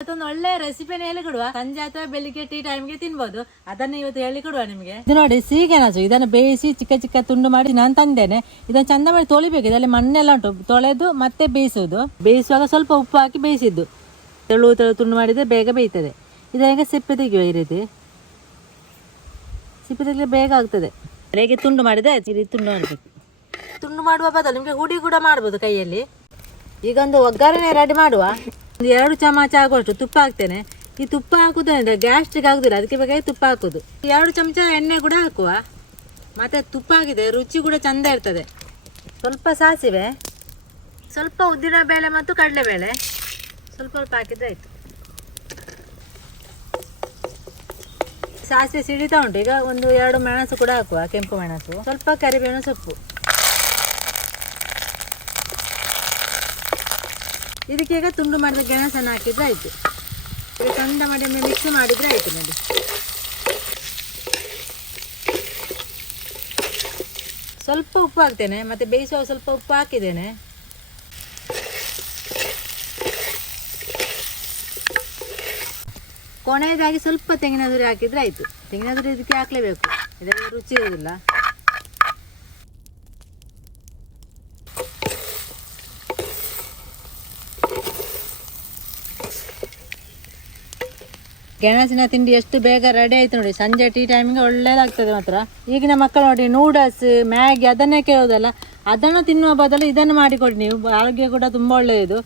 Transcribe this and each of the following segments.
ಇವತ್ತೊಂದು ಒಳ್ಳೆ ರೆಸಿಪಿನ ಹೇಳಿ ಕೊಡುವ ಸಂಜೆ ಅಥವಾ ಬೆಳಿಗ್ಗೆ ಟೀ ಟೈಮ್ಗೆ ತಿನ್ಬಹುದು ಅದನ್ನ ಇವತ್ತು ಹೇಳಿ ಕೊಡುವ ನಿಮಗೆ. ಇದು ನೋಡಿ ಸೀಗೆನಾಸು ಇದನ್ನ ಬೇಯಿಸಿ ಚಿಕ್ಕ ಚಿಕ್ಕ ತುಂಡು ಮಾಡಿ ನಾನು ತಂದೇನೆ. ಇದನ್ನ ಚಂದ ಮಾಡಿ ತೊಳಿಬೇಕು. ಇದರಲ್ಲಿ ಮಣ್ಣೆಲ್ಲ ಉಂಟು. ತೊಳೆದು ಮತ್ತೆ ಬೇಯಿಸುವುದು. ಬೇಯಿಸುವಾಗ ಸ್ವಲ್ಪ ಉಪ್ಪು ಹಾಕಿ ಬೇಯಿಸಿದ್ದು. ತೆಳು ತೆಳು ತುಂಡು ಮಾಡಿದ್ರೆ ಬೇಗ ಬೇಯ್ತದೆ. ಇದೀಗ ಸಿಪ್ಪೆ ತೆಗೆಯುವ ಈ ರೀತಿ? ಸಿಪ್ಪೆ ತೆಗೆದ್ರೆ ಬೇಗ ಆಗ್ತದೆ. ಹೇಗೆ ತುಂಡು ಮಾಡಿದೆ ತುಂಡು ಮಾಡಬೇಕು. ತುಂಡು ಮಾಡುವ ಬದಲು ನಿಮಗೆ ಹುಡಿ ಕೂಡ ಮಾಡ್ಬೋದು ಕೈಯಲ್ಲಿ. ಈಗ ಒಂದು ಒಗ್ಗರಣೆ ರೆಡಿ ಮಾಡುವ. ಒಂದು ಎರಡು ಚಮಚ ಆಗುವಷ್ಟು ತುಪ್ಪ ಹಾಕ್ತೇನೆ. ಈ ತುಪ್ಪ ಹಾಕುವುದಂದ್ರೆ ಗ್ಯಾಸ್ಟ್ರಿಕ್ ಆಗುದಿಲ್ಲ, ಅದಕ್ಕೆ ಬೇಕಾಗಿ ತುಪ್ಪ ಹಾಕುದು. ಎರಡು ಚಮಚ ಎಣ್ಣೆ ಕೂಡ ಹಾಕುವ. ಮತ್ತೆ ತುಪ್ಪ ಹಾಕಿದೆ ರುಚಿ ಕೂಡ ಚಂದ ಇರ್ತದೆ. ಸ್ವಲ್ಪ ಸಾಸಿವೆ, ಸ್ವಲ್ಪ ಉದ್ದಿನ ಬೇಳೆ ಮತ್ತು ಕಡಲೆಬೇಳೆ ಸ್ವಲ್ಪ ಸ್ವಲ್ಪ ಹಾಕಿದ್ರೆ ಆಯ್ತು. ಸಾಸಿವೆ ಸಿಡಿತಾ ಉಂಟು, ಈಗ ಒಂದು ಎರಡು ಮೆಣಸು ಕೂಡ ಹಾಕುವ, ಕೆಂಪು ಮೆಣಸು. ಸ್ವಲ್ಪ ಕರಿಬೇವಿನ ಸೊಪ್ಪು. ಇದಕ್ಕೆ ಈಗ ತುಂಡು ಮಾಡಿದ ಗೆಣಸನ್ನು ಹಾಕಿದ್ರೆ ಆಯಿತು. ಈಗ ಚಂದ ಮಾಡಿ ಮಿಕ್ಸ್ ಮಾಡಿದರೆ ಆಯಿತು ನೋಡಿ. ಸ್ವಲ್ಪ ಉಪ್ಪು ಹಾಕ್ತೇನೆ, ಮತ್ತೆ ಬೇಯಿಸುವಾಗ ಸ್ವಲ್ಪ ಉಪ್ಪು ಹಾಕಿದ್ದೇನೆ. ಕೊನೆಯದಾಗಿ ಸ್ವಲ್ಪ ತೆಂಗಿನದುರಿ ಹಾಕಿದ್ರೆ ತೆಂಗಿನದುರಿ ತೆಂಗಿನ ತುರಿ ಇದಕ್ಕೆ ಹಾಕಲೇಬೇಕು. ಇದೆಲ್ಲ ರುಚಿ ಇರೋದಿಲ್ಲ. ಗೆಣಸಿನ ತಿಂಡಿ ಎಷ್ಟು ಬೇಗ ರೆಡಿ ಆಯ್ತು ನೋಡಿ. ಸಂಜೆ ಟೀ ಟೈಮಿಗೆ ಒಳ್ಳೇದಾಗ್ತದೆ ಮಾತ್ರ. ಈಗಿನ ಮಕ್ಕಳು ನೋಡಿ ನೂಡಲ್ಸ್ ಮ್ಯಾಗಿ ಅದನ್ನೇ ಕೇಳೋದಲ್ಲ. ಅದನ್ನು ತಿನ್ನುವ ಬದಲು ಇದನ್ನು ಮಾಡಿಕೊಡಿ ನೀವು. ಆರೋಗ್ಯ ಕೂಡ ತುಂಬ ಒಳ್ಳೆಯದು.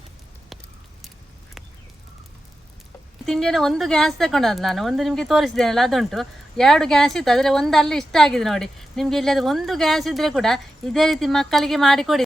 ತಿಂಡಿಯನ್ನು ಒಂದು ಗ್ಯಾಸ್ ತಗೊಂಡದ್ದು ನಾನು. ಒಂದು ನಿಮಗೆ ತೋರಿಸಿದ್ದೇನಲ್ಲ, ಅದುಂಟು. ಎರಡು ಗ್ಯಾಸ್ ಇತ್ತು. ಆದರೆ ಒಂದು ಅಲ್ಲಿ ಇಷ್ಟ ಆಗಿದೆ ನೋಡಿ. ನಿಮಗೆ ಇಲ್ಲಿ ಅದು ಒಂದು ಗ್ಯಾಸ್ ಇದ್ದರೆ ಕೂಡ ಇದೇ ರೀತಿ ಮಕ್ಕಳಿಗೆ ಮಾಡಿಕೊಡಿ.